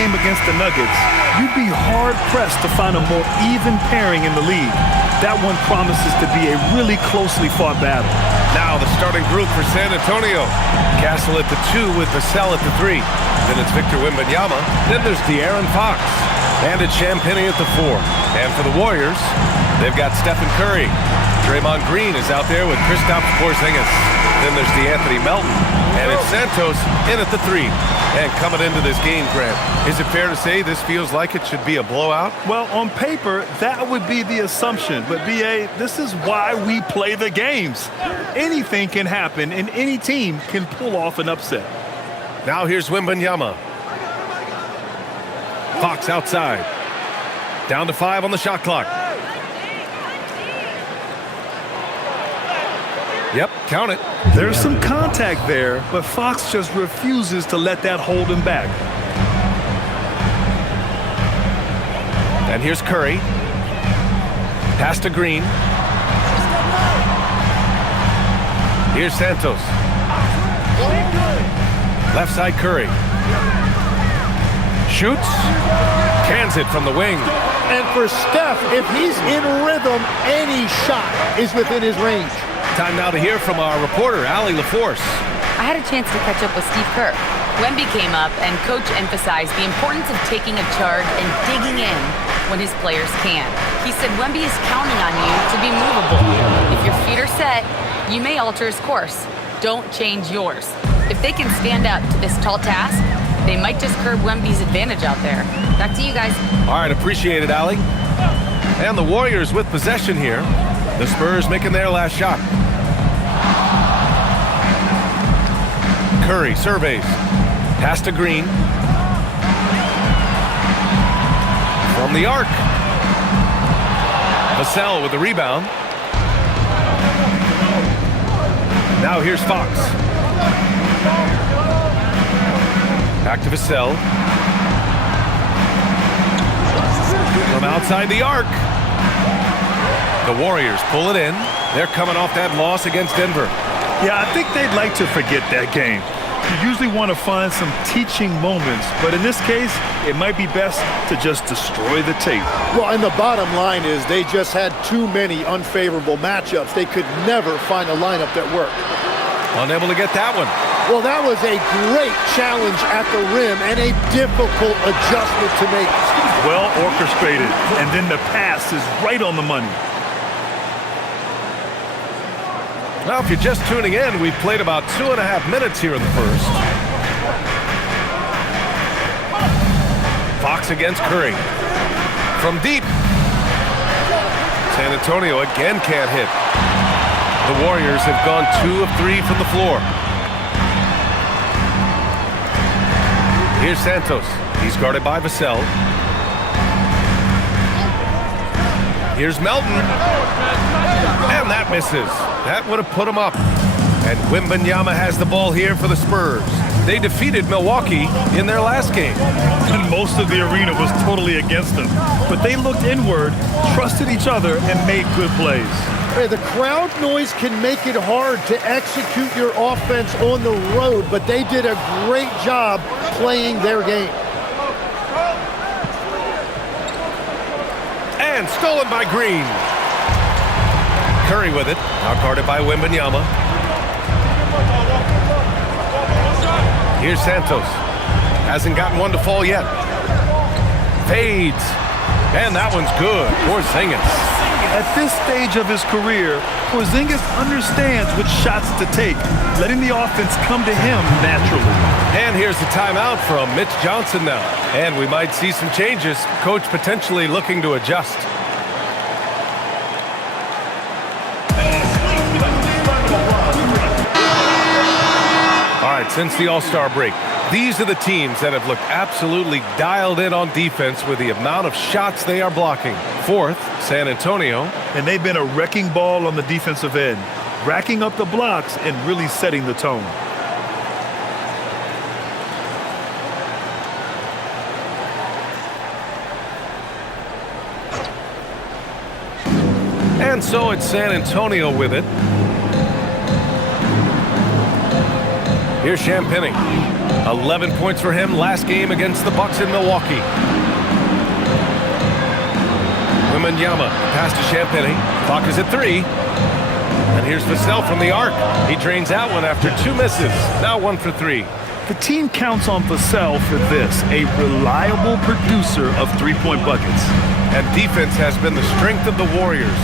game against the Nuggets, you'd be hard-pressed to find a more even pairing in the league. That one promises to be a really closely fought battle. Now the starting group for San Antonio. Castle at the 2 with Vassell at the 3. Then it's Victor Wembanyama. Then there's De'Aaron Fox. And it's Champagnie at the 4. And for the Warriors, they've got Stephen Curry. Draymond Green is out there with Kristaps Porzingis. Then there's DeAnthony Melton. And it's Santos in at the 3. And coming into this game, Grant, is it fair to say this feels like it should be a blowout? Well, on paper, that would be the assumption. But, B.A., this is why we play the games. Anything can happen, and any team can pull off an upset. Now here's Wembanyama. Fox outside. Down to 5 on the shot clock. Yep, count it. There's some contact there, but Fox just refuses to let that hold him back. And here's Curry. Pass to Green. Here's Santos. Left side Curry. Shoots. Cans it from the wing. And for Steph, if he's in rhythm, any shot is within his range. Time now to hear from our reporter, Allie LaForce. I had a chance to catch up with Steve Kerr. Wemby came up, and Coach emphasized the importance of taking a charge and digging in when his players can. He said Wemby is counting on you to be movable. If your feet are set, you may alter his course. Don't change yours. If they can stand up to this tall task, they might just curb Wemby's advantage out there. Back to you guys. All right, appreciate it, Allie. And the Warriors with possession here. The Spurs making their last shot. Curry surveys. Pass to Green. From the arc. Vassell with the rebound. Now here's Fox. Back to Vassell. From outside the arc. The Warriors pull it in. They're coming off that loss against Denver. Yeah, I think they'd like to forget that game. You usually want to find some teaching moments, but in this case, it might be best to just destroy the tape. Well, and the bottom line is they just had too many unfavorable matchups. They could never find a lineup that worked. Unable to get that one. Well, that was a great challenge at the rim and a difficult adjustment to make. Well orchestrated, and then the pass is right on the money. Well, if you're just tuning in, we've played about 2.5 minutes here in the first. Fox against Curry. From deep. San Antonio again can't hit. The Warriors have gone 2 of 3 from the floor. Here's Santos. He's guarded by Vassell. Here's Melton. And that misses. That would have put him up. And Wembanyama has the ball here for the Spurs. They defeated Milwaukee in their last game. And most of the arena was totally against them. But they looked inward, trusted each other, and made good plays. Hey, the crowd noise can make it hard to execute your offense on the road, but they did a great job playing their game. And stolen by Green. Curry with it, now guarded by Wembanyama. Here's Santos. Hasn't gotten one to fall yet. Fades. And that one's good. Porzingis. At this stage of his career, Porzingis understands which shots to take, letting the offense come to him naturally. And here's the timeout from Mitch Johnson now. And we might see some changes. Coach potentially looking to adjust. All right, since the All-Star break, these are the teams that have looked absolutely dialed in on defense with the amount of shots they are blocking. Fourth, San Antonio. And they've been a wrecking ball on the defensive end, racking up the blocks and really setting the tone. And so it's San Antonio with it. Here's Champagnie. 11 points for him last game against the Bucks in Milwaukee. Wembanyama pass to Champagnie. Clock is at 3. And here's Vassell from the arc. He drains that one after 2 misses. Now 1 for 3. The team counts on Vassell for this, a reliable producer of three-point buckets. And defense has been the strength of the Warriors.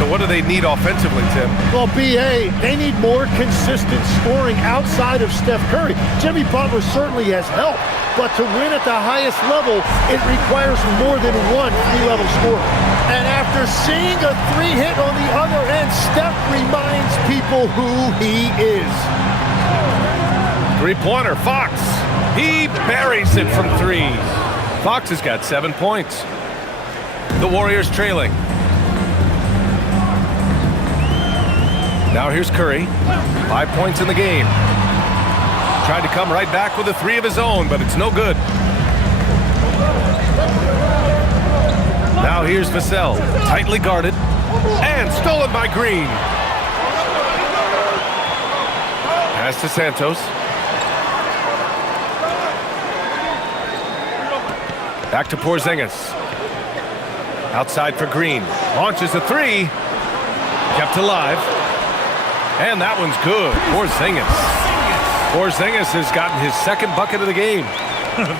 So what do they need offensively, Tim? Well, BA, they need more consistent scoring outside of Steph Curry. Jimmy Butler certainly has helped, but to win at the highest level, it requires more than one three-level scorer. And after seeing a 3 hit on the other end, Steph reminds people who he is. Three-pointer, Fox. He buries it from 3. Fox has got 7 points. The Warriors trailing. Now here's Curry. 5 points in the game. Tried to come right back with a 3 of his own, but it's no good. Now here's Vassell. Tightly guarded. And stolen by Green. Pass to Santos. Back to Porzingis. Outside for Green. Launches a 3. Kept alive. And that one's good. Porzingis has gotten his 2nd bucket of the game.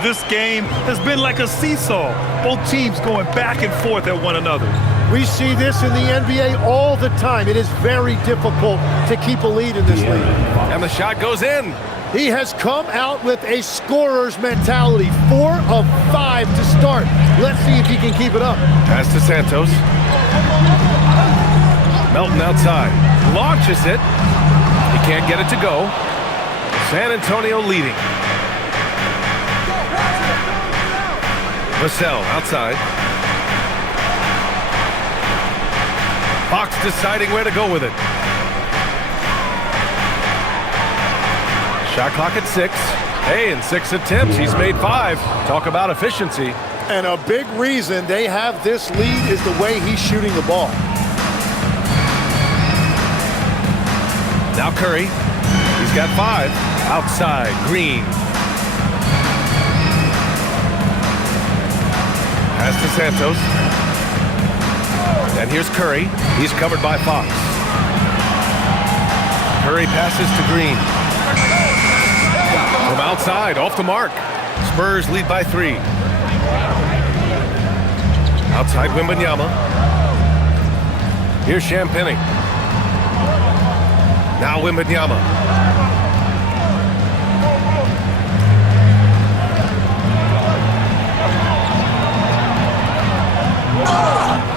This game has been like a seesaw. Both teams going back and forth at one another. We see this in the NBA all the time. It is very difficult to keep a lead in this league. And the shot goes in. He has come out with a scorer's mentality. 4 of 5 to start. Let's see if he can keep it up. Pass to Santos. Melton outside. Launches it. He can't get it to go. San Antonio leading. Vassell outside. Fox deciding where to go with it. Shot clock at 6. Hey, in 6 attempts, he's made 5. Talk about efficiency. And a big reason they have this lead is the way he's shooting the ball. Now Curry. He's got 5. Outside, Green. Pass to Santos. And here's Curry. He's covered by Fox. Curry passes to Green. From outside, off the mark. Spurs lead by 3. Outside Wembanyama. Here's Champagnie. Now Wembanyama.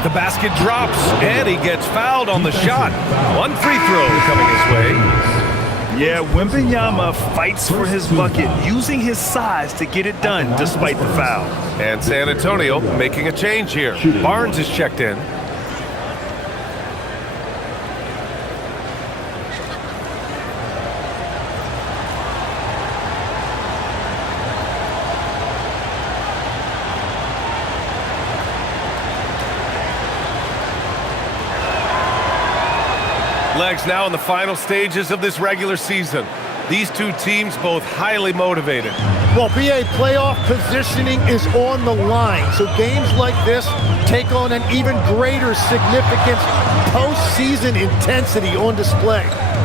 The basket drops, and he gets fouled on the shot. 1 free throw coming his way. Yeah, Wembanyama fights for his bucket, using his size to get it done despite the foul. And San Antonio making a change here. Barnes is checked in. Legs now in the final stages of this regular season. These two teams both highly motivated. Well, BA, playoff positioning is on the line, so games like this take on an even greater significance. Postseason intensity on display.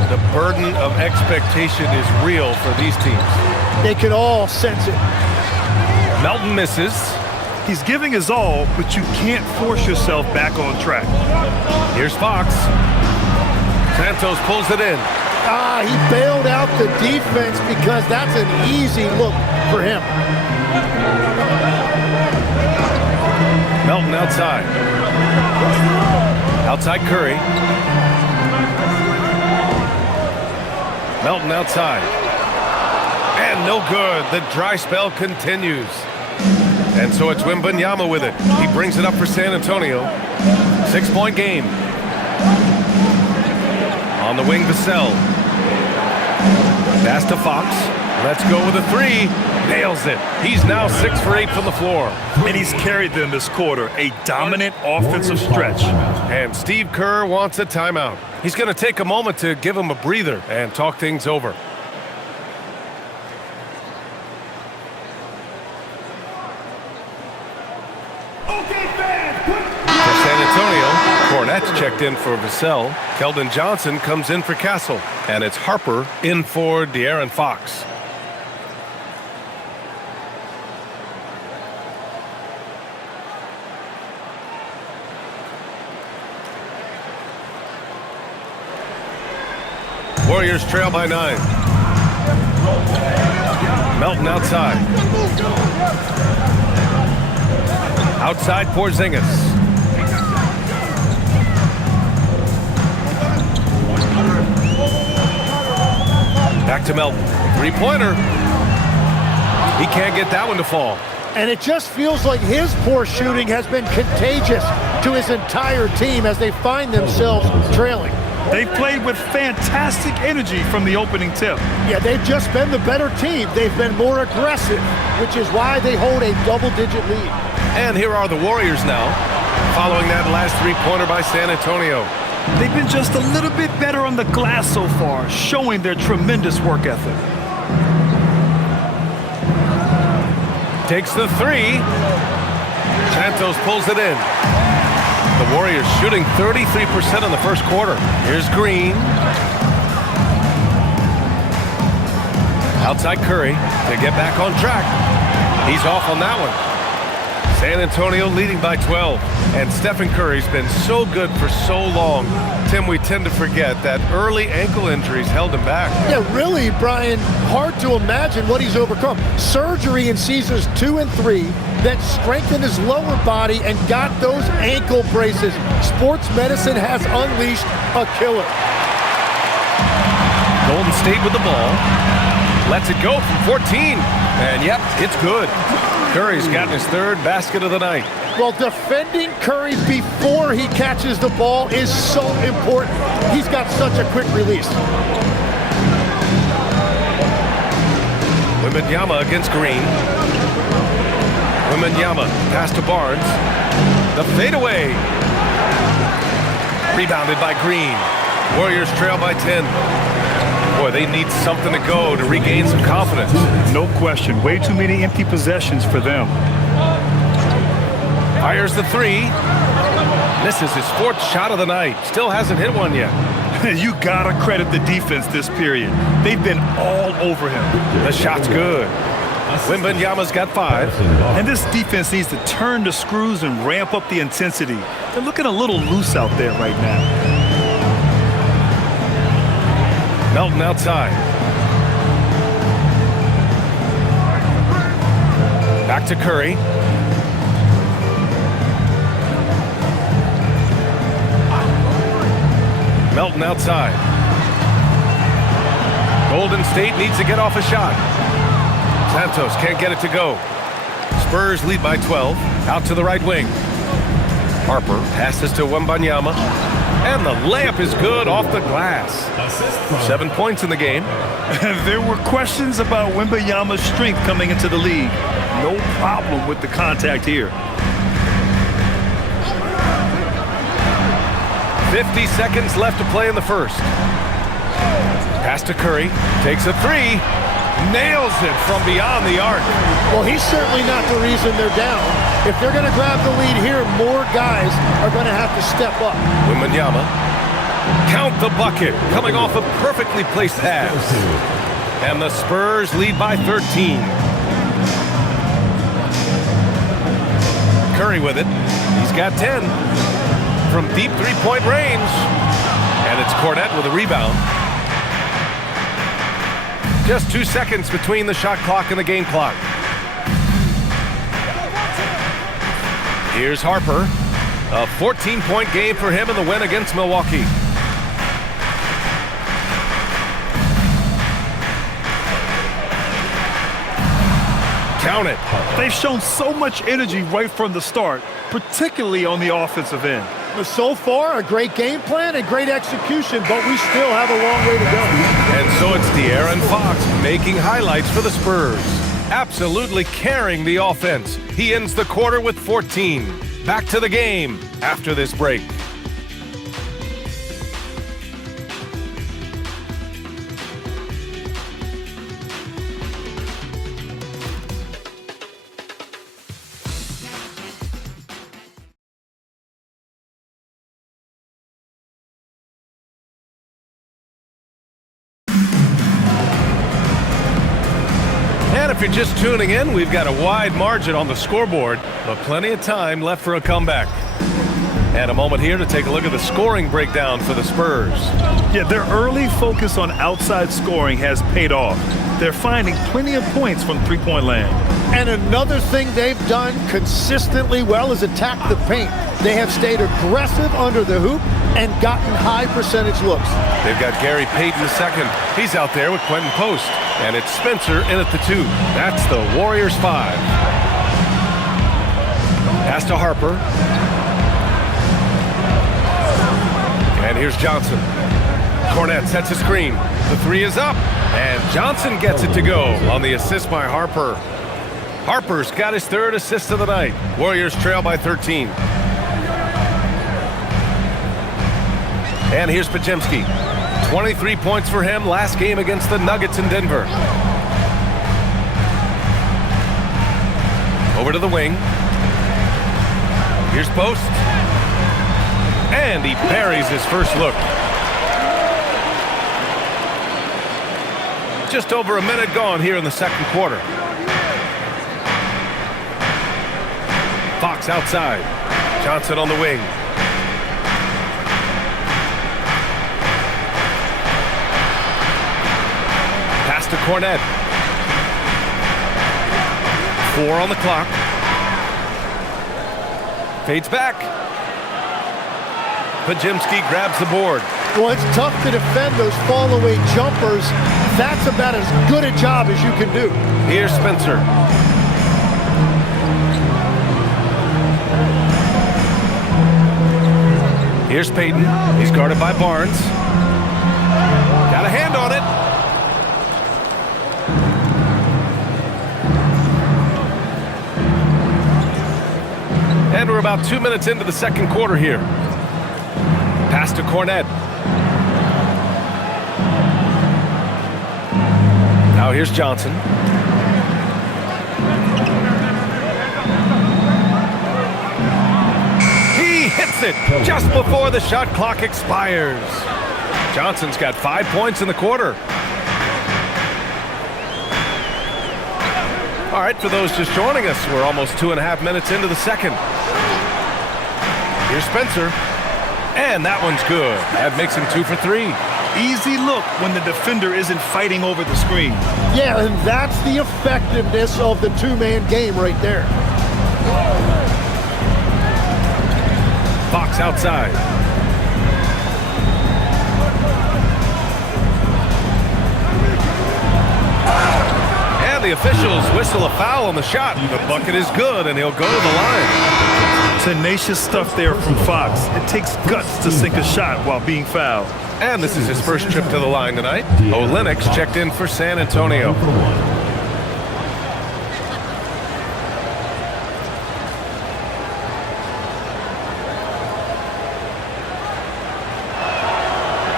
The burden of expectation is real for these teams. They can all sense it. Melton misses. He's giving his all, but you can't force yourself back on track. Here's Fox. Santos pulls it in. He bailed out the defense because that's an easy look for him. Melton outside. Outside Curry. Melton outside. And no good. The dry spell continues. And so it's Wembanyama with it. He brings it up for San Antonio. 6-point game. On the wing, Vassell. Pass to Fox. Let's go with a 3. Nails it. He's now 6 for 8 from the floor. And he's carried them this quarter. A dominant offensive stretch. And Steve Kerr wants a timeout. He's going to take a moment to give him a breather and talk things over. That's checked in for Vassell. Keldon Johnson comes in for Castle. And it's Harper in for De'Aaron Fox. Warriors trail by 9. Melton outside. Outside Porzingis. Back to Melton. Three-pointer. He can't get that one to fall. And it just feels like his poor shooting has been contagious to his entire team as they find themselves trailing. They've played with fantastic energy from the opening tip. Yeah, they've just been the better team. They've been more aggressive, which is why they hold a double-digit lead. And here are the Warriors now, following that last three-pointer by San Antonio. They've been just a little bit better on the glass so far, showing their tremendous work ethic. Takes the three. Santos pulls it in. The Warriors shooting 33% in the first quarter. Here's Green. Outside Curry to get back on track. He's off on that one. San Antonio leading by 12. And Stephen Curry's been so good for so long. Tim, we tend to forget that early ankle injuries held him back. Yeah, really, Brian, hard to imagine what he's overcome. Surgery in seasons 2 and 3 that strengthened his lower body and got those ankle braces. Sports medicine has unleashed a killer. Golden State with the ball. Lets it go from 14. And yep, it's good. Curry's gotten his third basket of the night. Well, defending Curry before he catches the ball is so important. He's got such a quick release. Wembanyama against Green. Wembanyama pass to Barnes. The fadeaway. Rebounded by Green. Warriors trail by 10. Boy, they need something to go to regain some confidence. No question. Way too many empty possessions for them. Fires the three. Misses his fourth shot of the night. Still hasn't hit one yet. You gotta credit the defense this period. They've been all over him. The shot's good. Wembanyama's got 5. And this defense needs to turn the screws and ramp up the intensity. They're looking a little loose out there right now. Melton outside. Back to Curry. Melton outside. Golden State needs to get off a shot. Santos can't get it to go. Spurs lead by 12. Out to the right wing. Harper passes to Wembanyama. And the layup is good off the glass. 7 points in the game. There were questions about Wembanyama's strength coming into the league. No problem with the contact here. 50 seconds left to play in the first. Pass to Curry. Takes a three. Nails it from beyond the arc. Well, he's certainly not the reason they're down. If they're going to grab the lead here, more guys are going to have to step up. Wembanyama. Count the bucket. Coming off a perfectly placed pass. And the Spurs lead by 13. Curry with it. He's got 10. From deep three-point range. And it's Cornette with a rebound. Just 2 seconds between the shot clock and the game clock. Here's Harper. A 14-point game for him in the win against Milwaukee. Count it. They've shown so much energy right from the start, particularly on the offensive end. So far, a great game plan and great execution, but we still have a long way to go. And so it's De'Aaron Fox making highlights for the Spurs. Absolutely carrying the offense. He ends the quarter with 14. Back to the game after this break. if you're just tuning in, we've got a wide margin on the scoreboard, but plenty of time left for a comeback. And a moment here to take a look at the scoring breakdown for the Spurs. Yeah, their early focus on outside scoring has paid off. They're finding plenty of points from three-point land. And another thing they've done consistently well is attack the paint. They have stayed aggressive under the hoop and gotten high percentage looks. They've got Gary Payton II. He's out there with Quentin Post. And it's Spencer in at the 2. That's the Warriors 5. Pass to Harper. And here's Johnson. Cornette sets a screen. The 3 is up. And Johnson gets it to go on the assist by Harper. Harper's got his 3rd assist of the night. Warriors trail by 13. And here's Podziemski. 23 points for him last game against the Nuggets in Denver. Over to the wing. Here's Post. And he buries his first look. Just over a minute gone here in the second quarter. Fox outside. Johnson on the wing. Pass to Cornette. 4 on the clock. Fades back. Podziemski grabs the board. Well, it's tough to defend those fall-away jumpers. That's about as good a job as you can do. Here's Spencer. Here's Payton. He's guarded by Barnes. Got a hand on it. And we're about 2 minutes into the second quarter here. Pass to Cornette. Now here's Johnson. He hits it just before the shot clock expires. Johnson's got 5 points in the quarter. All right, for those just joining us, we're almost 2.5 minutes into the second. Here's Spencer. And that one's good. That makes him 2 for 3. Easy look when the defender isn't fighting over the screen. Yeah, and that's the effectiveness of the two-man game right there. Fox outside. And the officials whistle a foul on the shot. The bucket is good, and he'll go to the line. Tenacious stuff there from Fox. It takes guts to sink a shot while being fouled. And this is his first trip to the line tonight. Lynx checked in for San Antonio.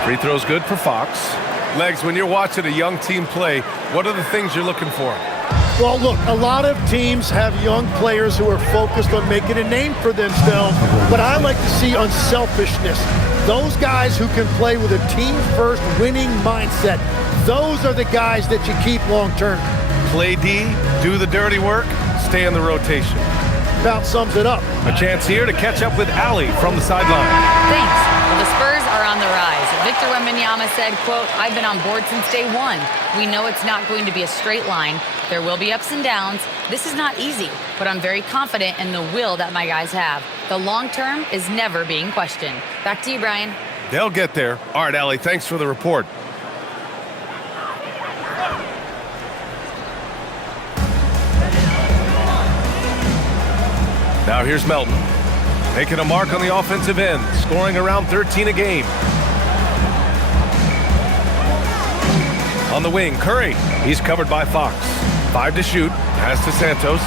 Free throw's good for Fox. Legs, when you're watching a young team play, what are the things you're looking for? Well, look, a lot of teams have young players who are focused on making a name for themselves, but I like to see unselfishness. Those guys who can play with a team-first winning mindset, those are the guys that you keep long-term. Play D, do the dirty work, stay in the rotation. About sums it up. A chance here to catch up with Allie from the sideline. Thanks. Well, the Spurs are on the rise. Victor Wembanyama said, quote, "I've been on board since day one. We know it's not going to be a straight line. There will be ups and downs. This is not easy, but I'm very confident in the will that my guys have. The long term is never being questioned." Back to you, Brian. They'll get there. All right, Allie, thanks for the report. Now here's Melton, making a mark on the offensive end, scoring around 13 a game. On the wing, Curry. He's covered by Fox. 5 to shoot. Pass to Santos.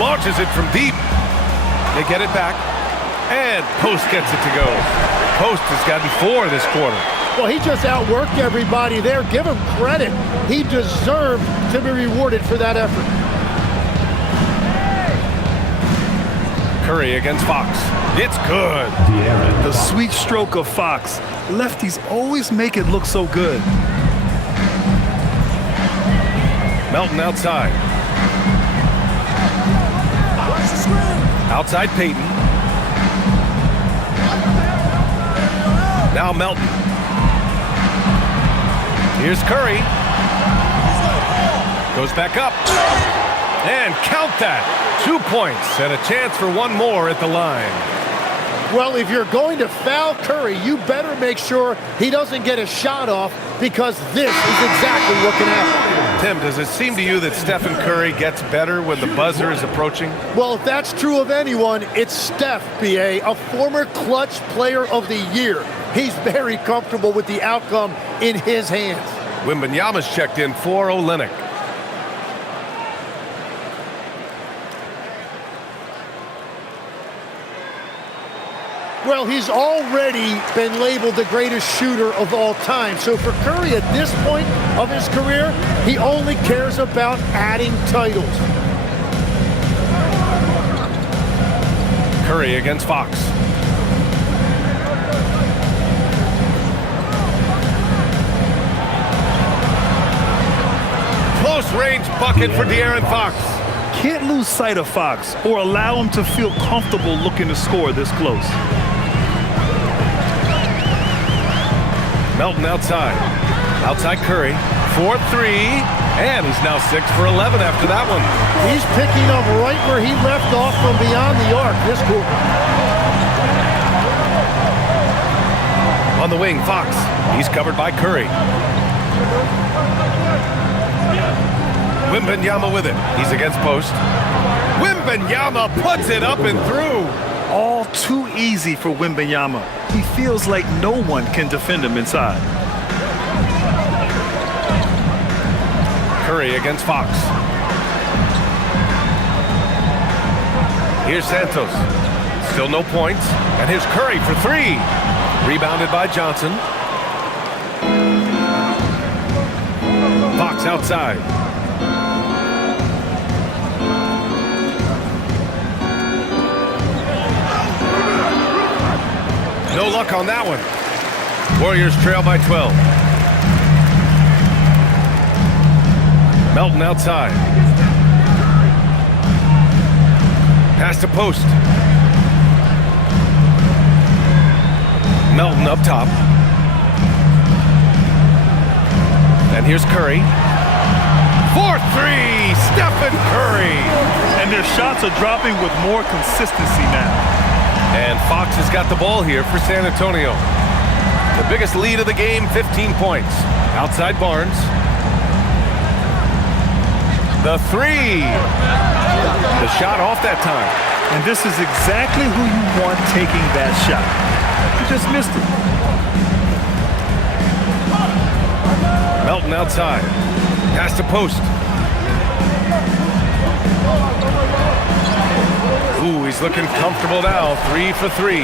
Launches it from deep. They get it back. And Post gets it to go. Post has gotten 4 this quarter. Well, he just outworked everybody there. Give him credit. He deserved to be rewarded for that effort. Curry against Fox. It's good. The sweet stroke of Fox. Lefties always make it look so good. Melton outside. Outside Peyton. Now Melton. Here's Curry. Goes back up. And count that. 2 points and a chance for one more at the line. Well, if you're going to foul Curry, you better make sure he doesn't get a shot off, because this is exactly what can happen. Tim, does it seem to you that Stephen Curry gets better when the buzzer is approaching? Well, if that's true of anyone, it's Steph, B.A., a former clutch player of the year. He's very comfortable with the outcome in his hands. Wembanyama's checked in for Olynyk. Well, he's already been labeled the greatest shooter of all time. So for Curry at this point of his career, he only cares about adding titles. Curry against Fox. Close range bucket for De'Aaron Fox. Can't lose sight of Fox or allow him to feel comfortable looking to score this close. Melton outside. Outside Curry. 4-3. And he's now 6 for 11 after that one. He's picking up right where he left off from beyond the arc this quarter. On the wing, Fox. He's covered by Curry. Wembanyama with it. He's against post. Wembanyama puts it up and through. All too easy for Wembanyama. He feels like no one can defend him inside. Curry against Fox. Here's Santos. Still no points. And here's Curry for 3. Rebounded by Johnson. Fox outside. No luck on that one. Warriors trail by 12. Melton outside. Pass to post. Melton up top. And here's Curry. 4-3, Stephen Curry. And their shots are dropping with more consistency now. And Fox has got the ball here for San Antonio. The biggest lead of the game, 15 points. Outside Barnes. The 3. The shot off that time. And this is exactly who you want taking that shot. You just missed it. Melton outside. Pass to post. Ooh, he's looking comfortable now. 3 for 3.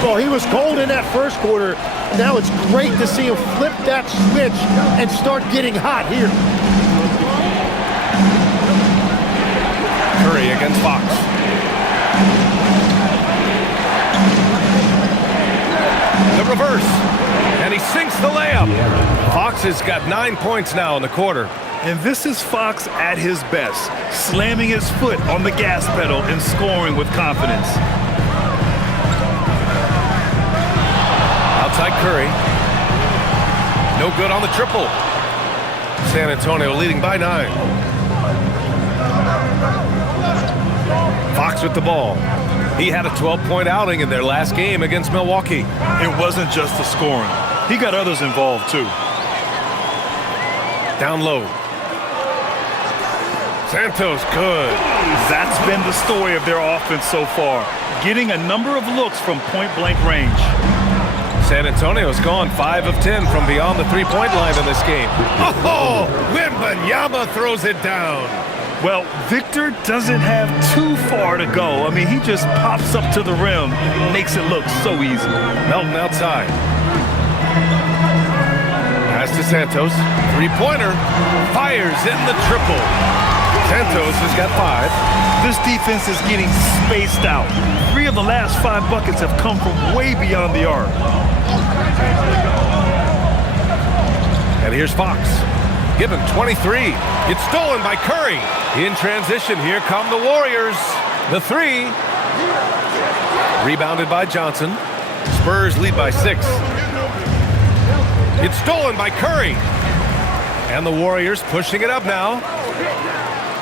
Well, he was cold in that first quarter. Now it's great to see him flip that switch and start getting hot here. Curry against Fox. The reverse. And he sinks the layup. Fox has got 9 points now in the quarter. And this is Fox at his best, slamming his foot on the gas pedal and scoring with confidence. Outside Curry. No good on the triple. San Antonio leading by 9. Fox with the ball. He had a 12-point outing in their last game against Milwaukee. It wasn't just the scoring. He got others involved too. Down low. Santos, good. That's been the story of their offense so far, getting a number of looks from point-blank range. San Antonio's gone 5 of 10 from beyond the three-point line in this game. Oh, Wembanyama throws it down. Well, Victor doesn't have too far to go. I mean, he just pops up to the rim, makes it look so easy. Melton outside. Pass to Santos. Three-pointer. Fires in the triple. Santos has got 5. This defense is getting spaced out. 3 of the last 5 buckets have come from way beyond the arc. And here's Fox. given 23. It's stolen by Curry. In transition, here come the Warriors. The three. Rebounded by Johnson. Spurs lead by 6. It's stolen by Curry. And the Warriors pushing it up now.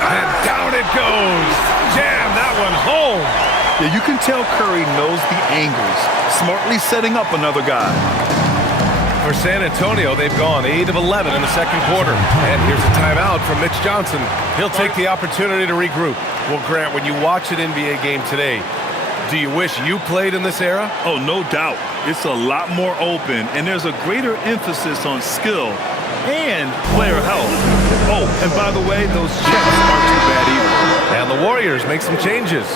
And down it goes. Jam that one home. Yeah, you can tell Curry knows the angles, smartly setting up another guy. For San Antonio, they've gone 8 of 11 in the second quarter. And here's a timeout from Mitch Johnson. He'll take the opportunity to regroup. Well, Grant, when you watch an NBA game today, do you wish you played in this era? Oh, no doubt. It's a lot more open, and there's a greater emphasis on skill and player health. Oh, and by the way, those checks aren't too bad either. And the Warriors make some changes.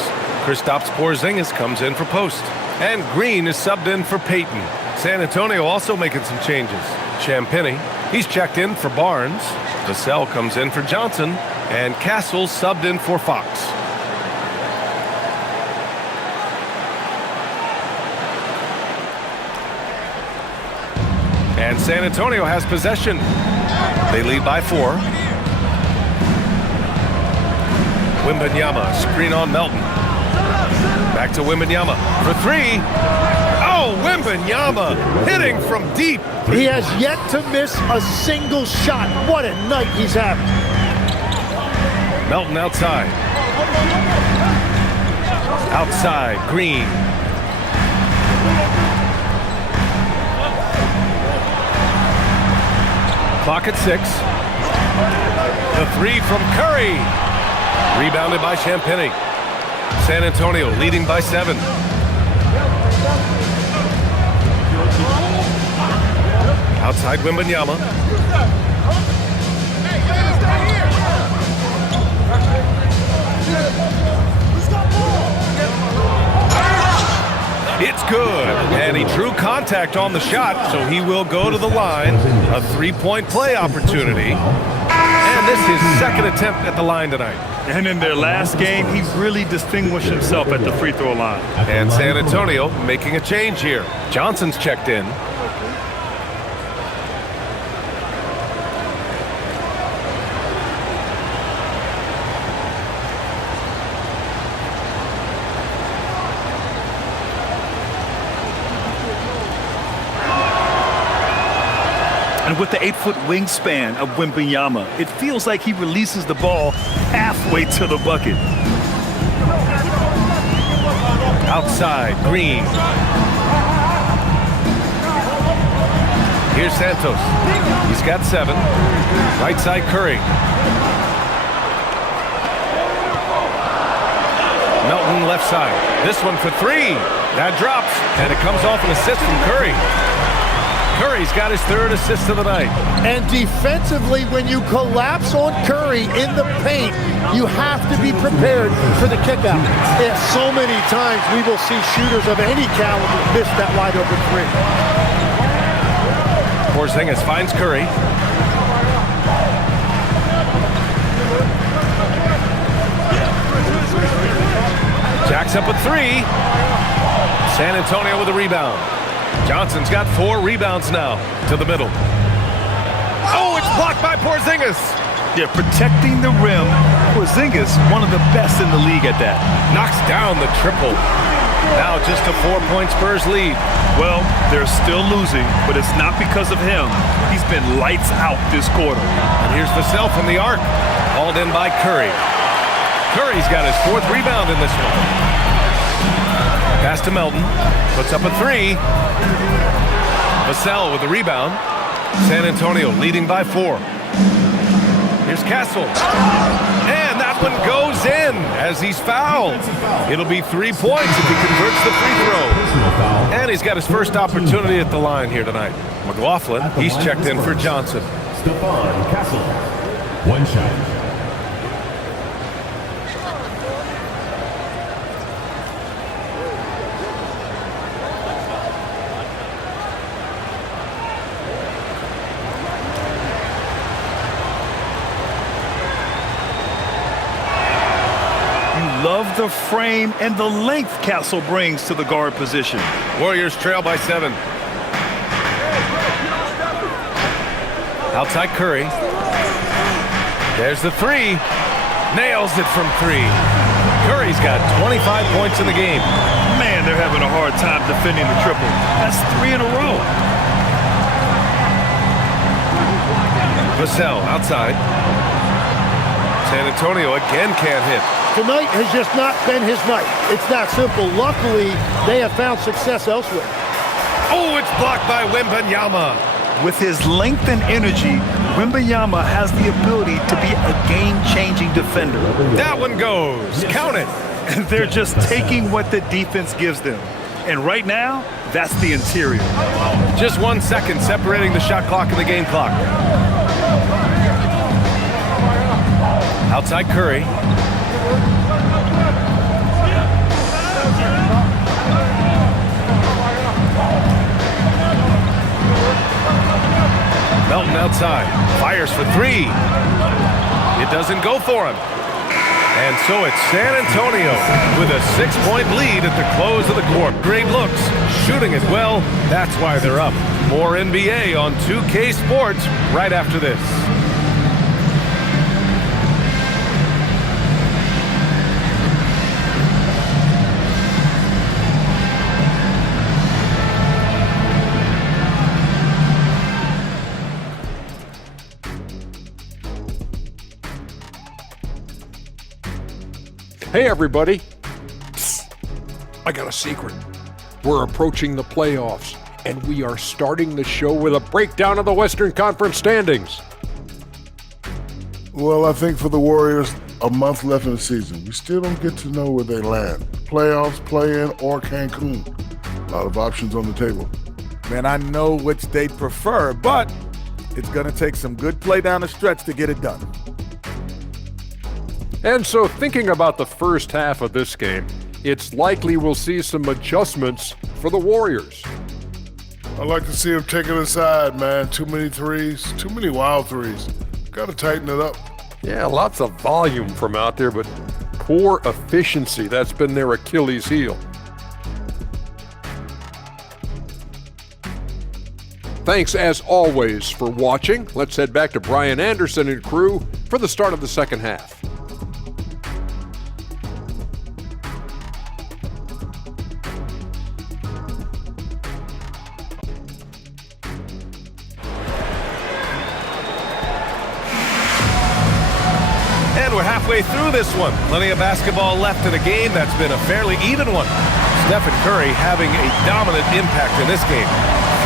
Kristaps Porzingis comes in for post. And Green is subbed in for Payton. San Antonio also making some changes. Champagnie, he's checked in for Barnes. Vassell comes in for Johnson. And Castle subbed in for Fox. And San Antonio has possession. They lead by 4. Wembanyama, screen on Melton. Back to Wembanyama for 3. Oh, Wembanyama hitting from deep. He has yet to miss a single shot. What a night he's having. Melton outside. Outside, Green. Clock at 6. The 3 from Curry. Rebounded by Champagnie. San Antonio leading by 7. Outside Wembanyama. It's good. And he drew contact on the shot, so he will go to the line. A 3-point play opportunity. And this is his second attempt at the line tonight. And in their last game, he really distinguished himself at the free throw line. And San Antonio making a change here. Johnson's checked in. And with the 8-foot wingspan of Wembanyama, it feels like he releases the ball halfway to the bucket. Outside, Green. Here's Santos. He's got 7. Right side, Curry. Melton left side. This one for 3. That drops, and it comes off an assist from Curry. Curry's got his 3rd assist of the night. And defensively, when you collapse on Curry in the paint, you have to be prepared for the kickout. And so many times we will see shooters of any caliber miss that wide open 3. Porzingis finds Curry. Jacks up a 3. San Antonio with a rebound. Johnson's got 4 rebounds now to the middle. Oh, it's blocked by Porzingis. Yeah, protecting the rim. Porzingis, one of the best in the league at that. Knocks down the triple. Now just a 4-point Spurs lead. Well, they're still losing, but it's not because of him. He's been lights out this quarter. And here's Vassell from the arc. Hauled in by Curry. Curry's got his 4th rebound in this one. Pass to Melton. Puts up a 3. Vassell with the rebound. San Antonio leading by 4. Here's Castle. And that one goes in as he's fouled. It'll be 3 points if he converts the free throw. And he's got his first opportunity at the line here tonight. McLaughlin, he's checked in for Johnson. Stephon Castle. 1 shot. Love the frame and the length Castle brings to the guard position. Warriors trail by 7. Outside Curry. There's the three. Nails it from three. Curry's got 25 points in the game. Man, they're having a hard time defending the triple. That's 3 in a row. Vassell outside. San Antonio again can't hit. Tonight has just not been his night. It's that simple. Luckily, they have found success elsewhere. Oh, it's blocked by Wembanyama. With his length and energy, Wembanyama has the ability to be a game-changing defender. That one goes. Count it. They're just taking what the defense gives them. And right now, that's the interior. Just 1 second separating the shot clock and the game clock. Outside Curry. Melton outside. Fires for three. It doesn't go for him. And so it's San Antonio with a 6-point lead at the close of the quarter. Great looks. Shooting it well. That's why they're up. More NBA on 2K Sports right after this. Hey, everybody. Psst. I got a secret. We're approaching the playoffs, and we are starting the show with a breakdown of the Western Conference standings. Well, I think for the Warriors, a month left in the season. We still don't get to know where they land. Playoffs, play-in, or Cancun. A lot of options on the table. Man, I know which they'd prefer, but it's going to take some good play down the stretch to get it done. And so thinking about the first half of this game, it's likely we'll see some adjustments for the Warriors. I'd like to see them take it aside, man. Too many threes, too many wild threes. Got to tighten it up. Yeah, lots of volume from out there, but poor efficiency. That's been their Achilles heel. Thanks, as always, for watching. Let's head back to Brian Anderson and crew for the start of the second half. We're halfway through this one. Plenty of basketball left in a game that's been a fairly even one. Stephen Curry having a dominant impact in this game.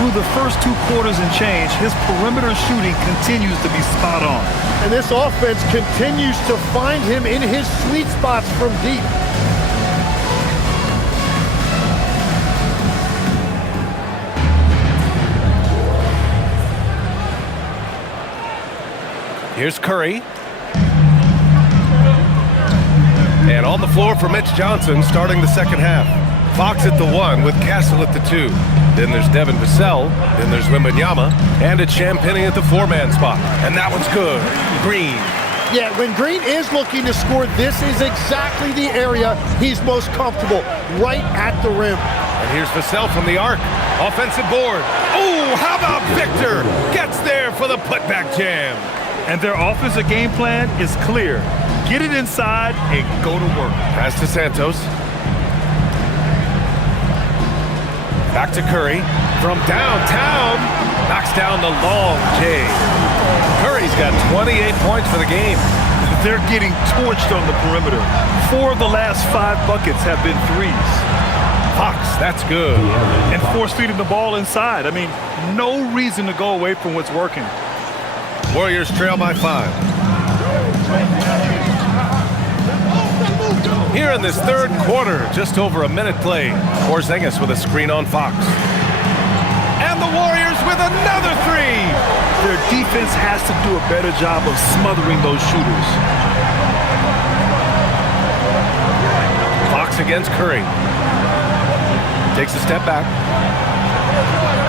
Through the first 2 quarters and change, his perimeter shooting continues to be spot on. And this offense continues to find him in his sweet spots from deep. Here's Curry. And on the floor for Mitch Johnson starting the second half. Fox at the 1 with Castle at the 2. Then there's Devin Vassell. Then there's Wembanyama. And it's Champagnie at the 4-man spot. And that one's good. Green. Yeah, when Green is looking to score, this is exactly the area he's most comfortable, right at the rim. And here's Vassell from the arc. Offensive board. Oh, how about Victor? Gets there for the putback jam. And their offensive game plan is clear. Get it inside and go to work. Pass to Santos. Back to Curry. From downtown. Knocks down the long J. Curry's got 28 points for the game. They're getting torched on the perimeter. 4 of the last 5 buckets have been threes. Fox, that's good. And force feeding the ball inside. I mean, no reason to go away from what's working. Warriors trail by 5. Here in this third quarter, just over a minute played. Porzingis with a screen on Fox. And the Warriors with another 3. Their defense has to do a better job of smothering those shooters. Fox against Curry. Takes a step back.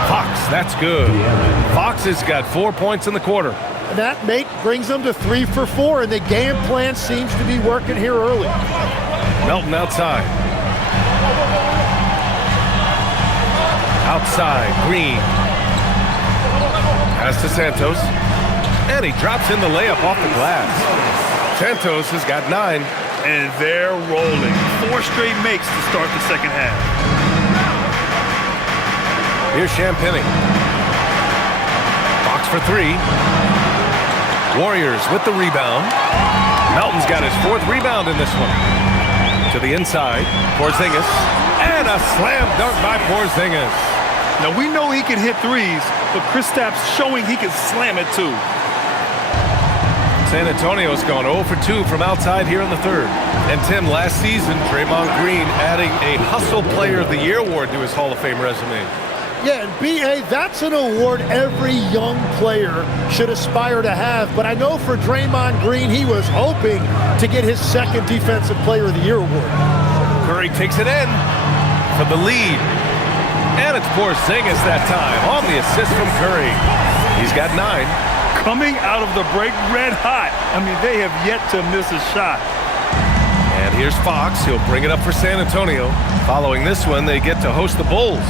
Fox, that's good. Fox has got 4 points in the quarter. And that brings them to 3 for 4, and the game plan seems to be working here early. Melton outside. Outside, Green. Pass to Santos. And he drops in the layup off the glass. Santos has got 9. And they're rolling. 4 straight makes to start the second half. Here's Champagnie. Fox for 3. Warriors with the rebound. Melton's got his 4th rebound in this one. To the inside. Porzingis. And a slam dunk by Porzingis. Now, we know he can hit threes, but Kristaps showing he can slam it too. San Antonio's gone 0 for 2 from outside here in the 3rd. And Tim, last season, Draymond Green adding a Hustle Player of the Year award to his Hall of Fame resume. Yeah, and B.A., that's an award every young player should aspire to have. But I know for Draymond Green, he was hoping to get his 2nd Defensive Player of the Year award. Curry takes it in for the lead. And it's Porzingis that time on the assist from Curry. He's got 9. Coming out of the break red hot. I mean, they have yet to miss a shot. And here's Fox. He'll bring it up for San Antonio. Following this one, they get to host the Bulls.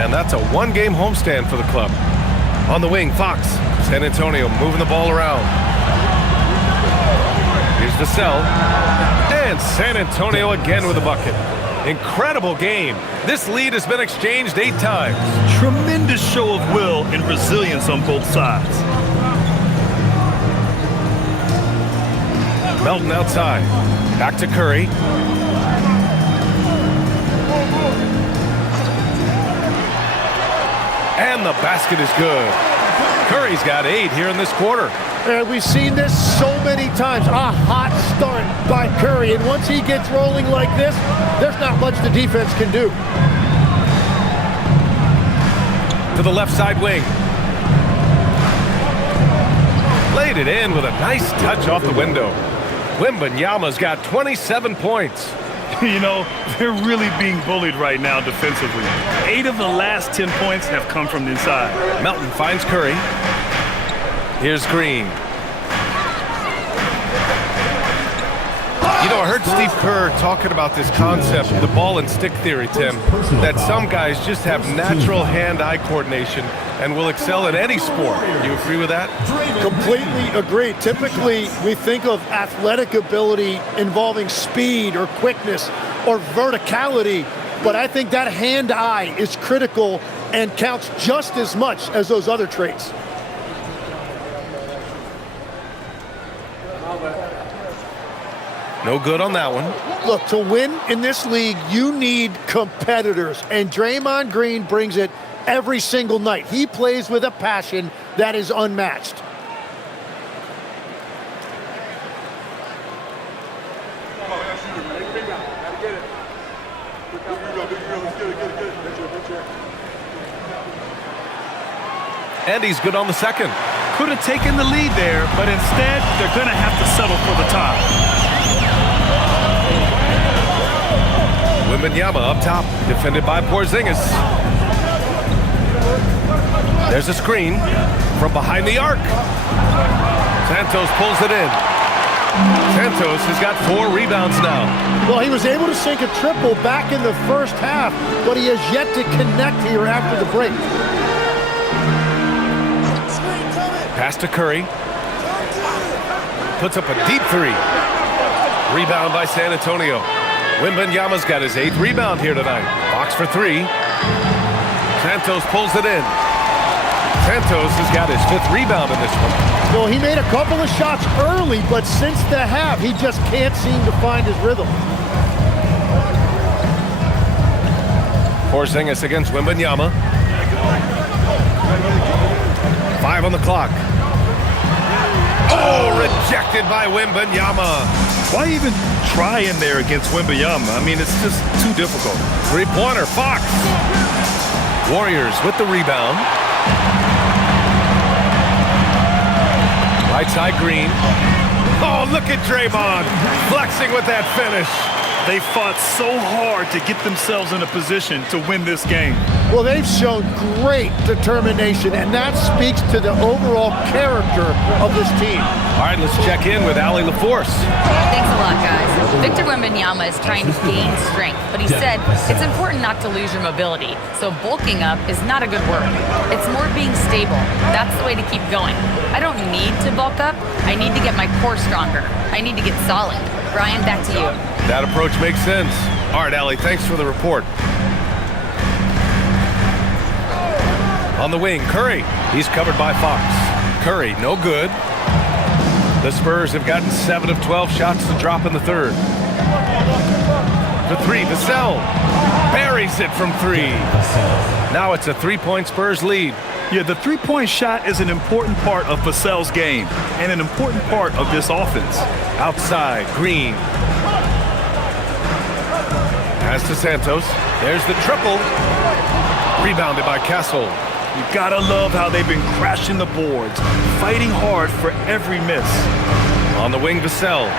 And that's a 1-game homestand for the club. On the wing, Fox. San Antonio moving the ball around. Here's Vassell. And San Antonio again with a bucket. Incredible game. This lead has been exchanged 8 times. Tremendous show of will and resilience on both sides. Melton outside. Back to Curry. And the basket is good. Curry's got 8 here in this quarter. And we've seen this so many times. A hot start by Curry. And once he gets rolling like this, there's not much the defense can do. To the left side wing. Laid it in with a nice touch off the window. Wembanyama's got 27 points. You know, they're really being bullied right now defensively. 8 of the last 10 points have come from the inside. Melton finds Curry. Here's Green. You know, I heard Steve Kerr talking about this concept, the ball and stick theory, Tim, that some guys just have natural hand-eye coordination and will excel in any sport. You agree with that? Completely agree. Typically, we think of athletic ability involving speed or quickness or verticality, but I think that hand-eye is critical and counts just as much as those other traits. No good on that one. Look, to win in this league, you need competitors, and Draymond Green brings it every single night. He plays with a passion that is unmatched. And he's good on the second. Could have taken the lead there, but instead, they're going to have to settle for the tie. Wembanyama up top, defended by Porzingis. There's a screen from behind the arc. Santos pulls it in. Santos has got 4 rebounds now. Well, he was able to sink a triple back in the first half, but he has yet to connect here after the break. Pass to Curry. Puts up a deep 3. Rebound by San Antonio. Wembanyama's got his 8th rebound here tonight. Fox for 3. Santos pulls it in. Santos has got his 5th rebound in this one. Well, he made a couple of shots early, but since the half, he just can't seem to find his rhythm. Porzingis against Wembanyama. 5 on the clock. Oh, rejected by Wembanyama. Why even try in there against Wembanyama? I mean, it's just too difficult. 3-pointer, Fox. Warriors with the rebound. Right side Green. Oh, look at Draymond flexing with that finish. They fought so hard to get themselves in a position to win this game. Well, they've shown great determination, and that speaks to the overall character of this team. All right, let's check in with Allie LaForce. Thanks a lot, guys. Victor Wembanyama is trying to gain strength, but he said it's important not to lose your mobility, so bulking up is not a good word. It's more being stable. That's the way to keep going. I don't need to bulk up. I need to get my core stronger. I need to get solid. Brian, back to you. That approach makes sense. All right, Allie, thanks for the report. On the wing, Curry. He's covered by Fox. Curry, no good. The Spurs have gotten 7 of 12 shots to drop in the third. The three, Vassell buries it from 3. Now it's a 3-point Spurs lead. Yeah, the three-point shot is an important part of Vassell's game and an important part of this offense. Outside, Green. Pass to Santos. There's the triple. Rebounded by Castle. You gotta love how they've been crashing the boards, fighting hard for every miss. On the wing, Vassell.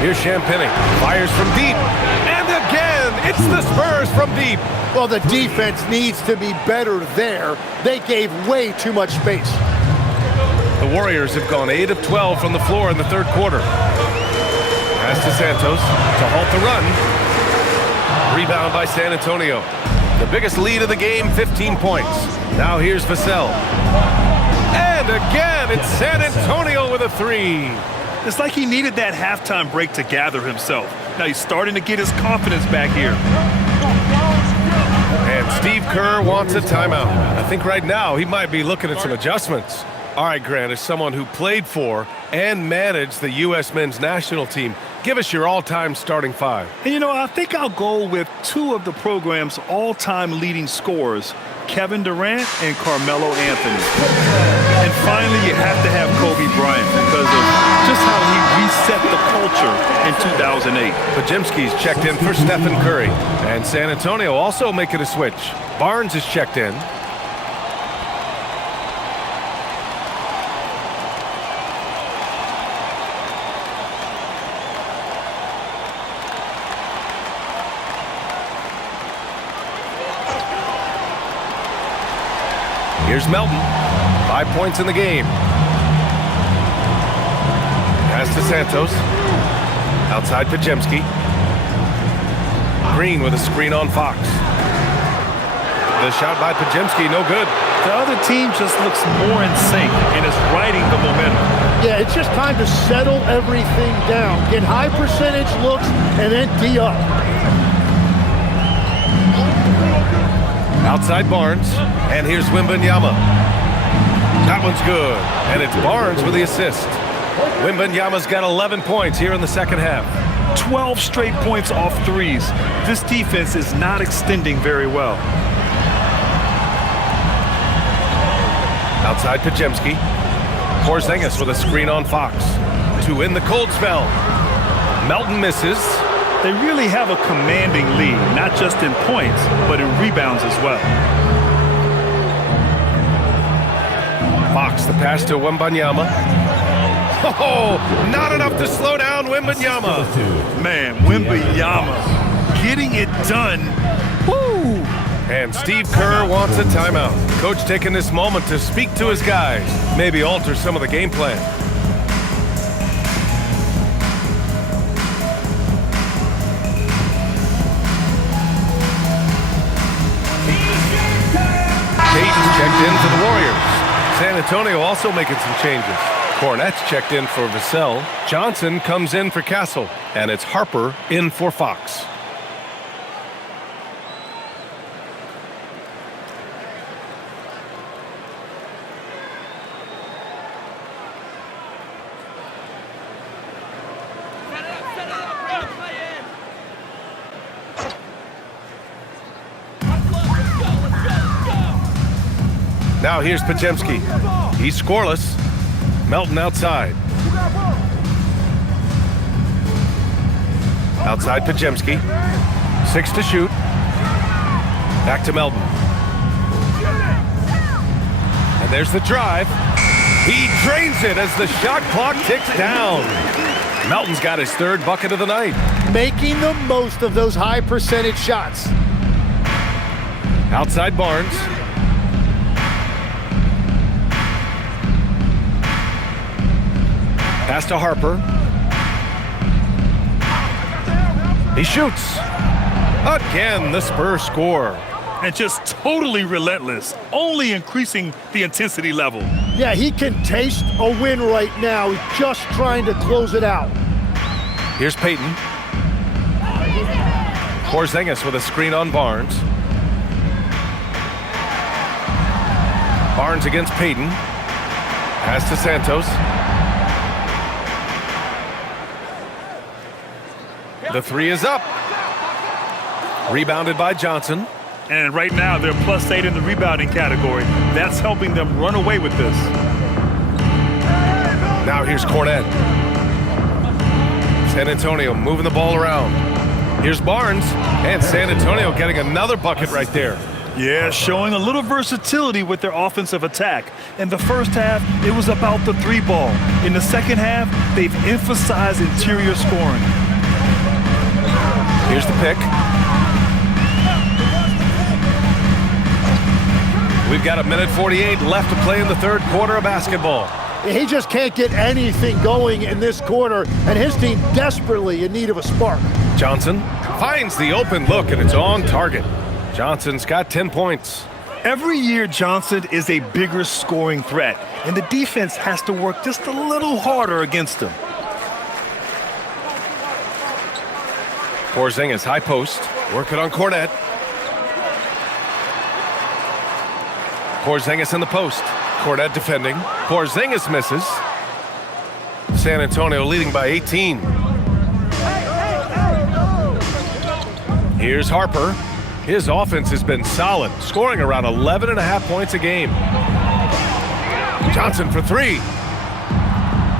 Here's Champagnie. Fires from deep. And again, it's the Spurs from deep. Well, the defense needs to be better there. They gave way too much space. The Warriors have gone 8 of 12 from the floor in the third quarter. Pass to Santos to halt the run. Rebound by San Antonio. The biggest lead of the game, 15 points. Now here's Vassell. And again, it's San Antonio with a 3. It's like he needed that halftime break to gather himself. Now he's starting to get his confidence back here. And Steve Kerr wants a timeout. I think right now he might be looking at some adjustments. All right, Grant, as someone who played for and managed the U.S. men's national team, give us your all-time starting 5. And you know, I think I'll go with 2 of the program's all-time leading scorers, Kevin Durant and Carmelo Anthony. And finally, you have to have Kobe Bryant because of just how he reset the culture in 2008. Podziemski's checked in for Stephen Curry. And San Antonio also making a switch. Barnes is checked in. Here's Melton. 5 points in the game. Pass to Santos. Outside Podziemski. Green with a screen on Fox. The shot by Podziemski, no good. The other team just looks more in sync and is riding the momentum. Yeah, it's just time to settle everything down. Get high percentage looks and then D up. Outside Barnes, and here's Wembanyama. That one's good, and it's Barnes with the assist. Wembanyama's got 11 points here in the second half. 12 straight points off threes. This defense is not extending very well. Outside Podziemski. Porzingis with a screen on Fox. To end the cold spell. Melton misses. They really have a commanding lead, not just in points, but in rebounds as well. Fox, the pass to Wembanyama. Oh, not enough to slow down Wembanyama. Man, Wembanyama getting it done. Woo! And Steve Kerr wants a timeout. Coach taking this moment to speak to his guys, maybe alter some of the game plan. Payton's checked in for the Warriors. San Antonio also making some changes. Hornets checked in for Vassell. Johnson comes in for Castle. And it's Harper in for Fox. Now here's Podziemski. He's scoreless. Melton outside. Outside Podziemski. 6 to shoot. Back to Melton. And there's the drive. He drains it as the shot clock ticks down. Melton's got his third bucket of the night. Making the most of those high percentage shots. Outside Barnes. Pass to Harper. He shoots. Again, the Spurs score. And just totally relentless, only increasing the intensity level. Yeah, he can taste a win right now. He's just trying to close it out. Here's Payton. Porzingis with a screen on Barnes. Barnes against Payton. Pass to Santos. The three is up. Rebounded by Johnson. And right now, they're +8 in the rebounding category. That's helping them run away with this. Now here's Cornet. San Antonio moving the ball around. Here's Barnes. And San Antonio getting another bucket right there. Yeah, showing a little versatility with their offensive attack. In the first half, it was about the three ball. In the second half, they've emphasized interior scoring. Here's the pick. We've got 1:48 left to play in the third quarter of basketball. He just can't get anything going in this quarter, and his team desperately in need of a spark. Johnson finds the open look, and it's on target. Johnson's got 10 points. Every year, Johnson is a bigger scoring threat, and the defense has to work just a little harder against him. Porzingis, high post, working on Cornet. Porzingis in the post. Cornet defending. Porzingis misses. San Antonio leading by 18. Here's Harper. His offense has been solid, scoring around 11.5 points a game. Johnson for three.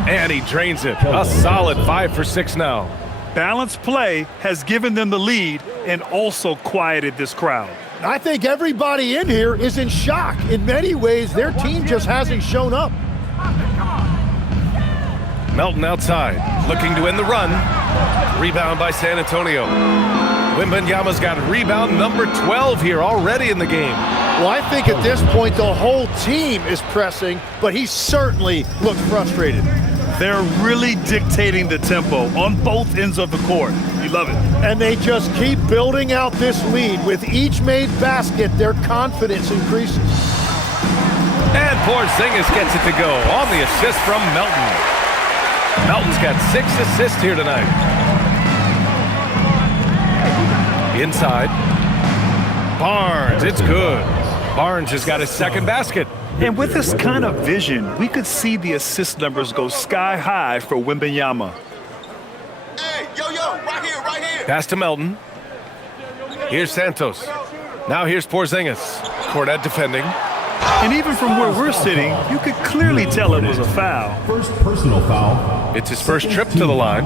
And he drains it. A solid 5 for 6 now. Balanced play has given them the lead and also quieted this crowd. I think everybody in here is in shock. In many ways, their team just hasn't shown up. Melton outside, looking to end the run. Rebound by San Antonio. Wembanyama's got rebound number 12 here already in the game. Well, I think at this point, the whole team is pressing, but he certainly looks frustrated. They're really dictating the tempo on both ends of the court. You love it. And they just keep building out this lead. With each made basket, their confidence increases. And Porzingis gets it to go on the assist from Melton. Melton's got 6 assists here tonight. Inside. Barnes, it's good. Barnes has got his second basket. And with this kind of vision, we could see the assist numbers go sky high for Wembanyama. Hey, right here. Pass to Melton. Here's Santos. Now here's Porzingis. Cornet defending. And even from where we're sitting, you could clearly tell it was a foul. First personal foul. It's his first trip to the line.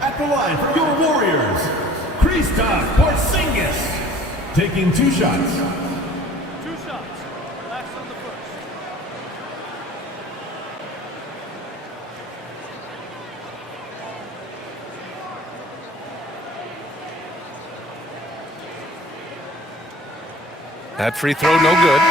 At the line for your Warriors, Kristaps Porzingis, taking 2 shots. That free throw, no good.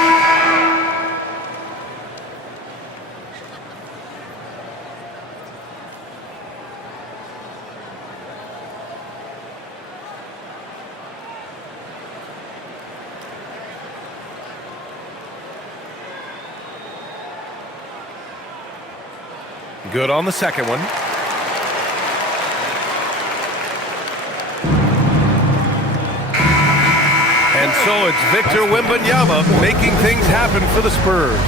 Good on the second one. And so it's Victor Wembanyama making things happen for the Spurs.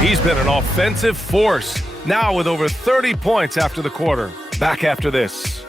He's been an offensive force, now with over 30 points after the quarter. Back after this.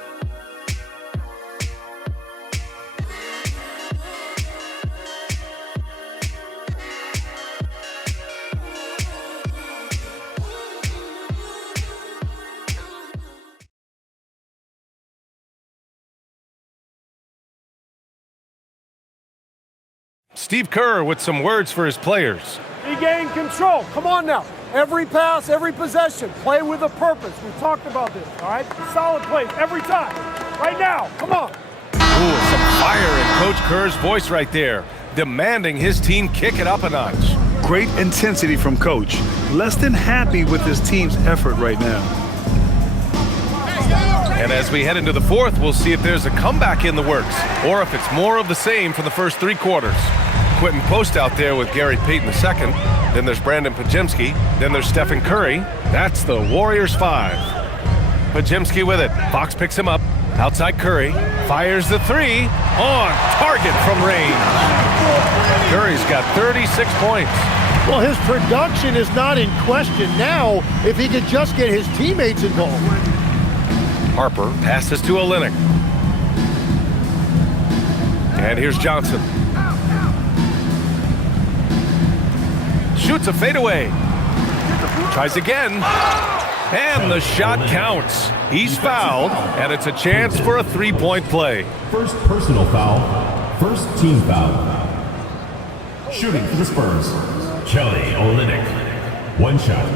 Steve Kerr with some words for his players. He gained control. Come on now. Every pass, every possession, play with a purpose. We talked about this, all right? Solid plays every time. Right now, come on. Ooh, some fire in Coach Kerr's voice right there, demanding his team kick it up a notch. Great intensity from Coach. Less than happy with his team's effort right now. And as we head into the fourth, we'll see if there's a comeback in the works or if it's more of the same for the first 3 quarters. Quentin Post out there with Gary Payton II. Then there's Brandon Podziemski. Then there's Stephen Curry. That's the Warriors 5. Podziemski with it. Fox picks him up. Outside Curry. Fires the 3. On target from range. Curry's got 36 points. Well, his production is not in question now if he could just get his teammates involved. Harper passes to Olynyk. And here's Johnson. Shoots a fadeaway. Tries again. And the shot counts. He's fouled, and it's a chance for a 3-point play. First personal foul. First team foul. Shooting for the Spurs, Kelly Olynyk. 1 shot.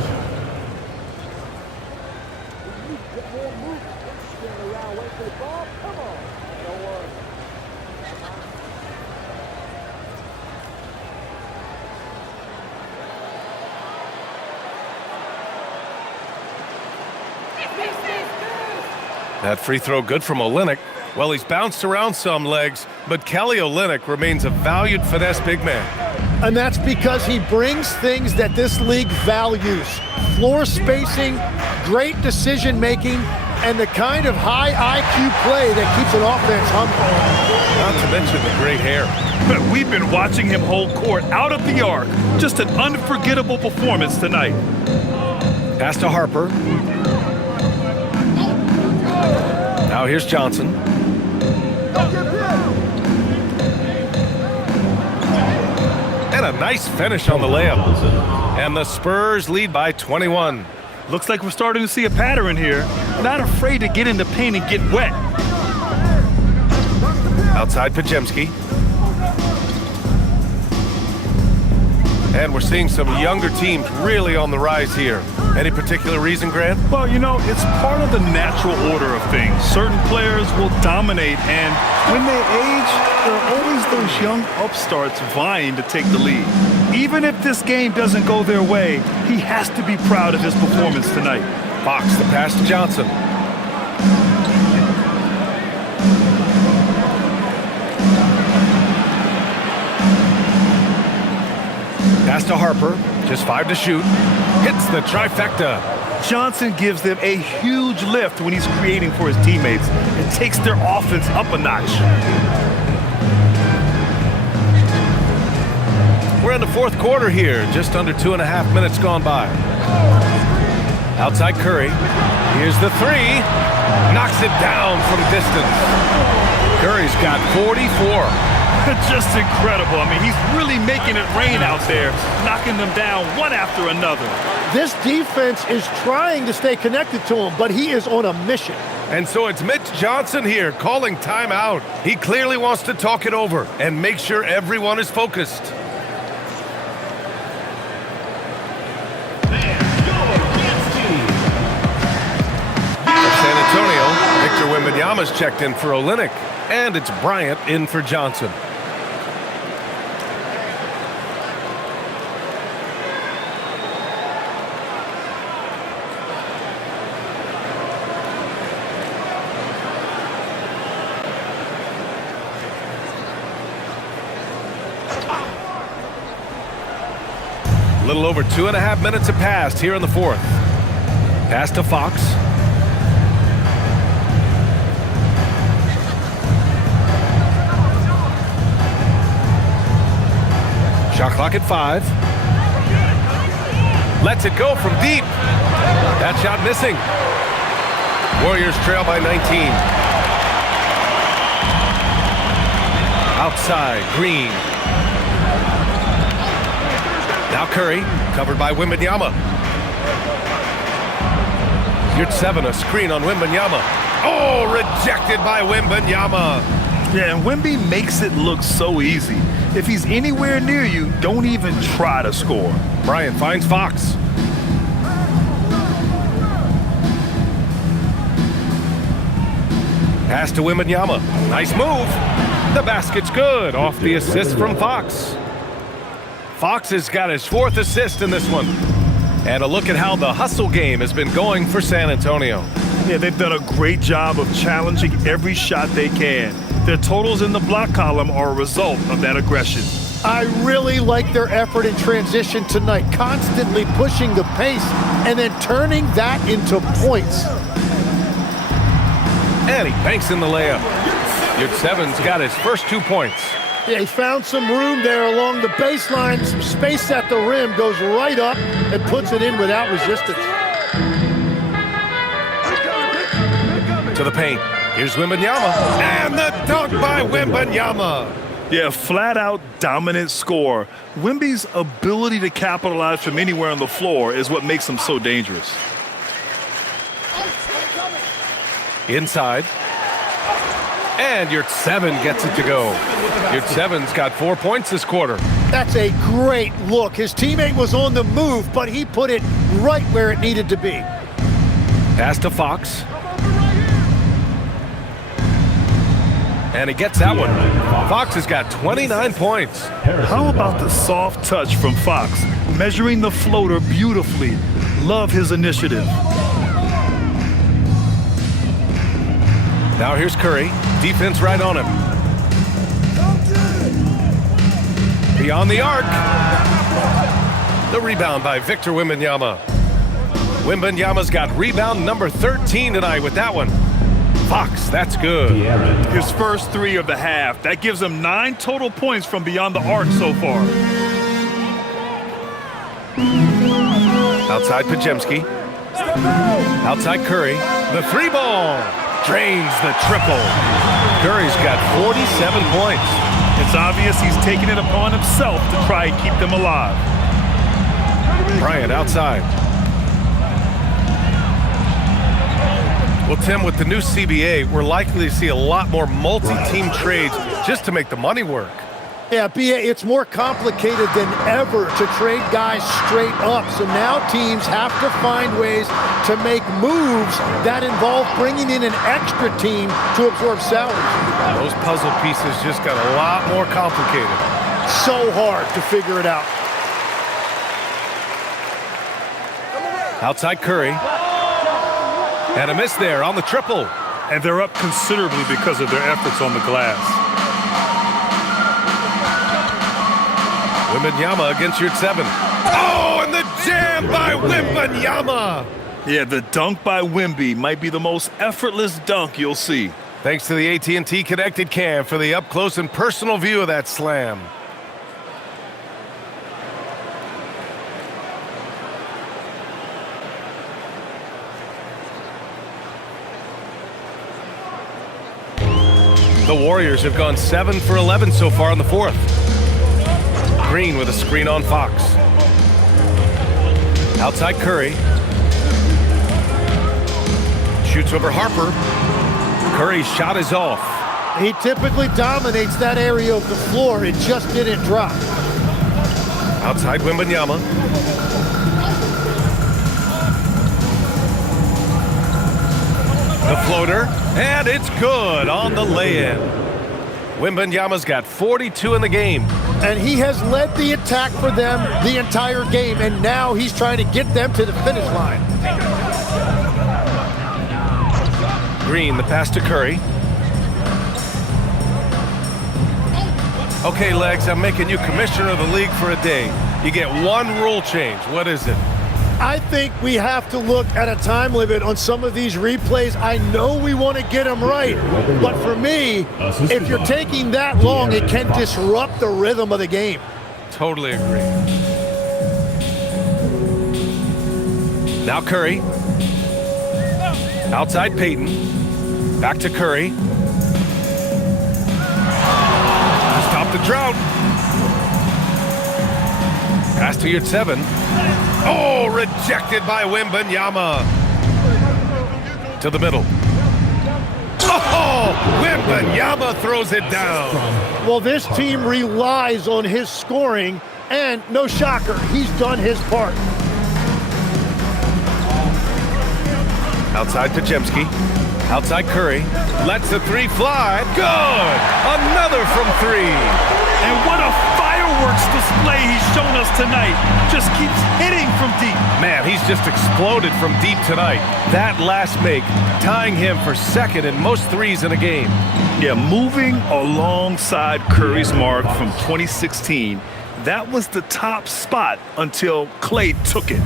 That free throw good from Olynyk. Well, he's bounced around some legs, but Kelly Olynyk remains a valued finesse big man. And that's because he brings things that this league values. Floor spacing, great decision making, and the kind of high IQ play that keeps an offense humble. Not to mention the great hair. We've been watching him hold court out of the arc. Just an unforgettable performance tonight. Pass to Harper. Now here's Johnson. And a nice finish on the layup. And the Spurs lead by 21. Looks like we're starting to see a pattern here. Not afraid to get in the paint and get wet. Outside Podziemski. And we're seeing some younger teams really on the rise here. Any particular reason, Grant? Well, you know, it's part of the natural order of things. Certain players will dominate, and when they age, there are always those young upstarts vying to take the lead. Even if this game doesn't go their way, he has to be proud of his performance tonight. Fox, the pass to Johnson. Pass to Harper, just 5 to shoot. Hits the trifecta. Johnson gives them a huge lift when he's creating for his teammates. It takes their offense up a notch. We're in the fourth quarter here, just under 2.5 minutes gone by. Outside Curry, here's the 3. Knocks it down from distance. Curry's got 44. Just incredible. I mean, he's really making it rain out there, knocking them down one after another. This defense is trying to stay connected to him, but he is on a mission. And so it's Mitch Johnson here calling timeout. He clearly wants to talk it over and make sure everyone is focused. For San Antonio, Victor Wembanyama's checked in for Olynyk, and it's Bryant in for Johnson. A little over 2.5 minutes have passed here in the fourth. Pass to Fox. Shot clock at 5. Lets it go from deep. That shot missing. Warriors trail by 19. Outside, Green. Now Curry, covered by Wembanyama. Yurtseven, a screen on Wembanyama. Oh, rejected by Wembanyama. Yeah, and Wemby makes it look so easy. If he's anywhere near you, don't even try to score. Bryant finds Fox. Pass to Wembanyama. Nice move. The basket's good. Off the assist from Fox. Fox has got his 4th assist in this one. And a look at how the hustle game has been going for San Antonio. Yeah, they've done a great job of challenging every shot they can. Their totals in the block column are a result of that aggression. I really like their effort in transition tonight, constantly pushing the pace and then turning that into points. And he banks in the layup. Yurtseven's got his first 2 points. Yeah, he found some room there along the baseline, some space at the rim, goes right up and puts it in without resistance. To the paint. Here's Wembanyama. And the dunk by Wembanyama. Yeah, flat-out dominant score. Wemby's ability to capitalize from anywhere on the floor is what makes him so dangerous. Inside. And Yurtseven gets it to go. Yurtseven's got 4 points this quarter. That's a great look. His teammate was on the move, but he put it right where it needed to be. Pass to Fox. And he gets that one. Fox has got 29 points. How about the soft touch from Fox? Measuring the floater beautifully. Love his initiative. Now here's Curry. Defense right on him. Beyond the arc. The rebound by Victor Wembanyama. Wembanyama's got rebound number 13 tonight with that one. Fox, that's good. His first 3 of the half. That gives him 9 total points from beyond the arc so far. Outside Pajemski. Outside Curry. The 3-ball. Drains the triple. Curry's got 47 points. It's obvious he's taking it upon himself to try and keep them alive. Bryant outside. Well, Tim, with the new CBA, we're likely to see a lot more multi-team trades just to make the money work. Yeah, B.A., it's more complicated than ever to trade guys straight up. So now teams have to find ways to make moves that involve bringing in an extra team to absorb salaries. Those puzzle pieces just got a lot more complicated. So hard to figure it out. Outside Curry. And a miss there on the triple. And they're up considerably because of their efforts on the glass. Wembanyama against Yurtseven. Oh, and the jam by Wembanyama. Yeah, the dunk by Wemby might be the most effortless dunk you'll see. Thanks to the AT&T Connected Cam for the up-close and personal view of that slam. The Warriors have gone 7 for 11 so far in the 4th. Green with a screen on Fox. Outside Curry. Shoots over Harper. Curry's shot is off. He typically dominates that area of the floor. It just didn't drop. Outside Wembanyama. The floater, and it's good on the lay-in. Wembanyama's got 42 in the game. And he has led the attack for them the entire game, and now he's trying to get them to the finish line. Green, the pass to Curry. Okay, Legs, I'm making you commissioner of the league for a day. You get one rule change. What is it? I think we have to look at a time limit on some of these replays. I know we want to get them right, but for me, if you're taking that long, it can disrupt the rhythm of the game. Totally agree. Now Curry. Outside Payton. Back to Curry. Stop the drought. Pass to Yurtseven. Oh, rejected by Wembanyama. To the middle. Oh, Wembanyama throws it down. Well, this team relies on his scoring, and no shocker, he's done his part. Outside Pajemski. Outside Curry. Lets the three fly. Good! Another from three. And what a fireworks display he's shown us tonight. Just keeps hitting from deep. Man, he's just exploded from deep tonight. That last make, tying him for second in most threes in a game. Yeah, moving alongside Curry's mark from 2016, that was the top spot until Klay took it.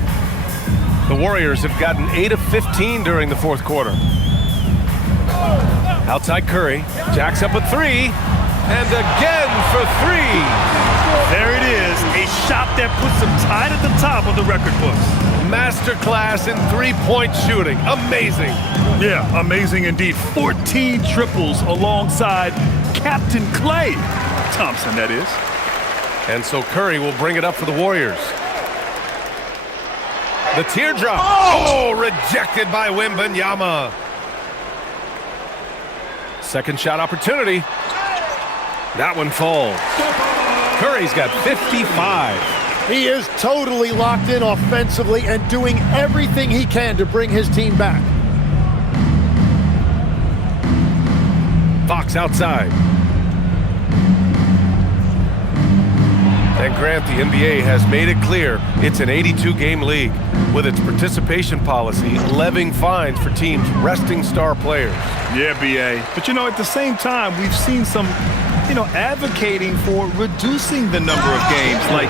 The Warriors have gotten 8 of 15 during the fourth quarter. Outside Curry, jacks up a three, and again for three. There it is, a shot that puts him tied at the top of the record books. Masterclass in three-point shooting. Amazing. Yeah, amazing indeed. 14 triples alongside Captain Klay Thompson, that is. And so Curry will bring it up for the Warriors. The teardrop. Oh, rejected by Wembanyama. Second shot opportunity. That one falls. Curry's got 55. He is totally locked in offensively and doing everything he can to bring his team back. Fox outside. And Grant, the NBA has made it clear it's an 82-game league with its participation policy levying fines for teams resting star players. Yeah, BA. But, at the same time, we've seen some, advocating for reducing the number of games, like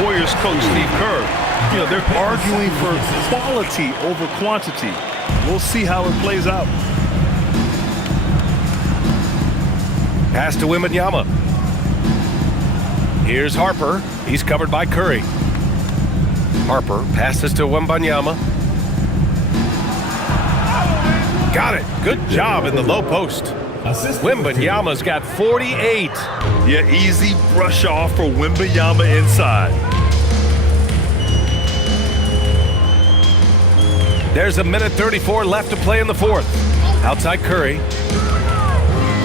Warriors coach Steve Kerr. They're arguing for quality over quantity. We'll see how it plays out. Pass to Wembanyama. Here's Harper. He's covered by Curry. Harper passes to Wembanyama. Got it. Good job in the low post. Wembanyama's got 48. Yeah, easy brush off for Wembanyama inside. There's a minute 34 left to play in the fourth. Outside Curry.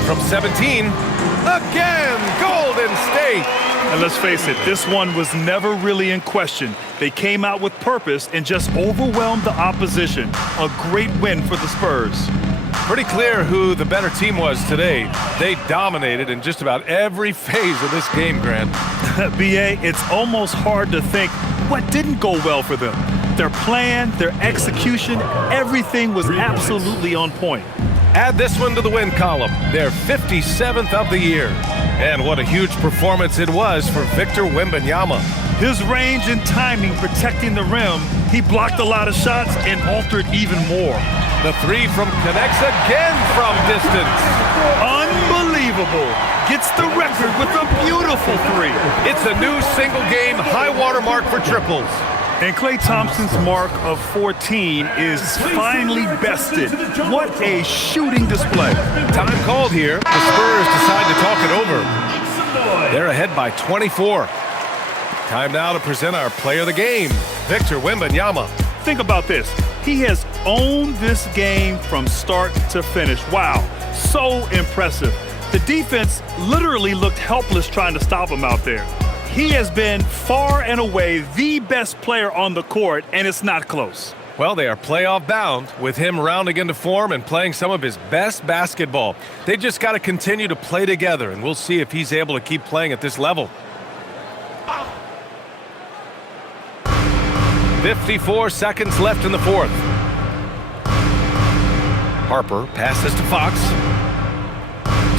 From 17. Again, Golden State. And let's face it, this one was never really in question. They came out with purpose and just overwhelmed the opposition. A great win for the Spurs. Pretty clear who the better team was today. They dominated in just about every phase of this game, Grant. BA, it's almost hard to think what didn't go well for them. Their plan, their execution, everything was absolutely on point. Add this one to the win column. Their 57th of the year. And what a huge performance it was for Victor Wembanyama. His range and timing protecting the rim, he blocked a lot of shots and altered even more. The three from connects again from distance. Unbelievable. Gets the record with a beautiful three. It's a new single-game high-water mark for triples. And Klay Thompson's mark of 14 is finally bested. What a shooting display. Time called here. The Spurs decide to talk it over. They're ahead by 24. Time now to present our player of the game, Victor Wembanyama. Think about this. He has owned this game from start to finish. Wow, so impressive. The defense literally looked helpless trying to stop him out there. He has been far and away the best player on the court, and it's not close. Well, they are playoff bound with him rounding into form and playing some of his best basketball. They just got to continue to play together, and we'll see if he's able to keep playing at this level. 54 seconds left in the fourth. Harper passes to Fox.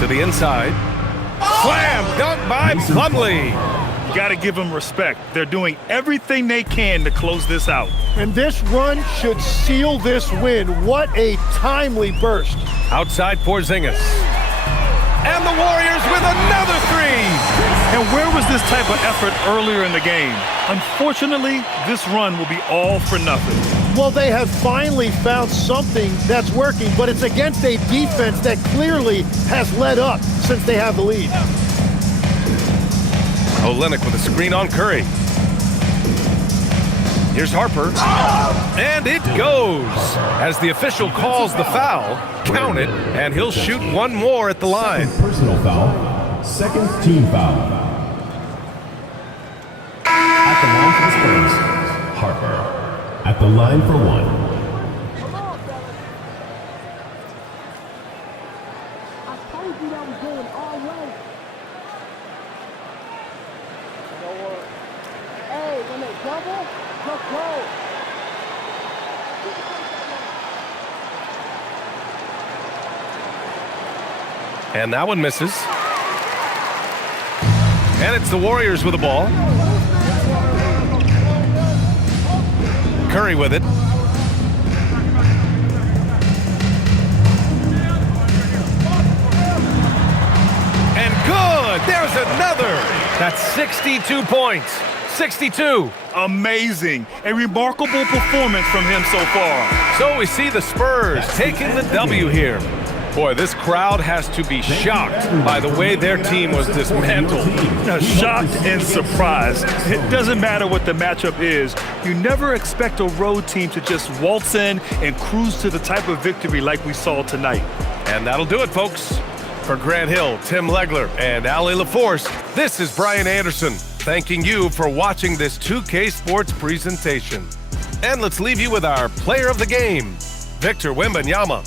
To the inside. Slam dunk by Plumlee. Got to give them respect. They're doing everything they can to close this out. And this run should seal this win. What a timely burst. Outside Porzingis. And the Warriors with another three. And where was this type of effort earlier in the game? Unfortunately, this run will be all for nothing. Well, they have finally found something that's working, but it's against a defense that clearly has let up since they have the lead. Olynyk with a screen on Curry. Here's Harper. And it goes. As the official calls the foul, count it, and he'll shoot one more at the line. Second personal foul. Second team foul. At the line for the Spurs, Harper. At the line for one. double the pro. And that one misses. And it's the Warriors with the ball. Curry with it. And good! There's another! That's 62 points. 62. Amazing. A remarkable performance from him so far. So we see the Spurs taking the W here. Boy, this crowd has to be shocked by the way their team was dismantled. Shocked and surprised. It doesn't matter what the matchup is. You never expect a road team to just waltz in and cruise to the type of victory like we saw tonight. And that'll do it, folks. For Grant Hill, Tim Legler, and Ali LaForce, this is Brian Anderson, thanking you for watching this 2K Sports presentation. And let's leave you with our player of the game, Victor Wembanyama.